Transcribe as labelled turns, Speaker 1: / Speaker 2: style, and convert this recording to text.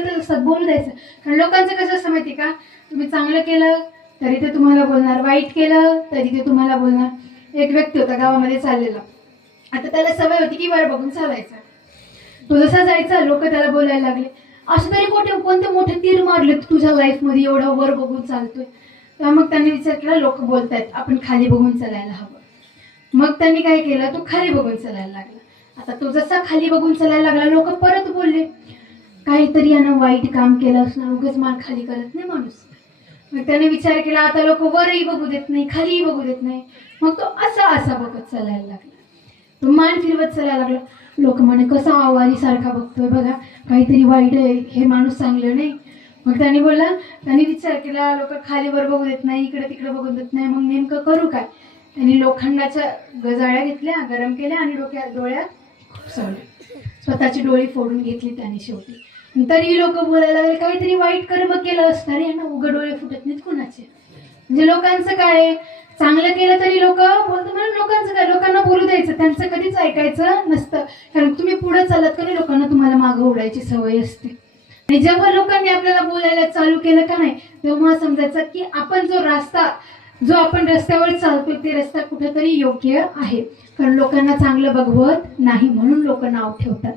Speaker 1: बोलत असतात बोलू द्यायचं. कारण लोकांचं कसं असतं माहिती का? तुम्ही चांगलं केलं तरी ते तुम्हाला बोलणार. वाईट केलं तरी ते तुम्हाला बोलणार. एक व्यक्ती होता गावामध्ये चाललेला. आता त्याला सवय होती की वर बघून चालायचा. तो जसा जायचा लोक त्याला बोलायला लागले. असं तरी कोठे कोणते मोठे तीर मारले तुझ्या लाईफमध्ये एवढं वर बघून चालतोय? तेव्हा मग त्यांनी विचार केला लोक बोलतायत आपण खाली बघून चालायला हवं. मग त्यांनी काय केलं? तो खाली बघून चालायला लागला. आता तो जसा खाली बघून चालायला लागला लोक परत बोलले. काहीतरी यानं वाईट काम केलं असणार उगाच मान खाली करत नाही माणूस. मग त्याने विचार केला आता लोक वरही बघू देत नाही खालीही बघू देत नाही. मग तो असा असा बघत चालायला लागला. तो मान फिरवत चालायला लागला. लोक म्हणे कसा आवारी सारखा बघतोय बघा काहीतरी वाईट आहे हे माणूस चांगलं नाही. मग त्याने बोलला त्यांनी विचार केला लोक खाली वर बघू देत नाही इकडे तिकडे बघू देत नाही मग नेमकं करू काय? त्यांनी लोखंडाच्या गजाळ्या घेतल्या गरम केल्या आणि डोक्यात डोळ्यात खुपसवल्या स्वतःची डोळी फोडून घेतली त्याने शेवटी. तरी लोक बोलायला लागले काहीतरी वाईट कर्म केलं असणार यांना उघड डोळे फुटत नाहीत कुणाचे? म्हणजे लोकांचं काय? चांगलं केलं तरी लोक बोलतो म्हणून लोकांचं काय? लोकांना बोलू द्यायचं. त्यांचं कधीच ऐकायचं नसतं. कारण तुम्ही पुढे चालत का नाही लोकांना तुम्हाला मागं उडायची सवय असते. आणि जेव्हा लोकांनी आपल्याला बोलायला चालू केलं का नाही तेव्हा समजायचं की आपण जो रस्ता जो आपण रस्त्यावर चालतोय ते रस्ता कुठेतरी योग्य आहे. कारण लोकांना चांगलं बघवत नाही म्हणून लोक नाव ठेवतात.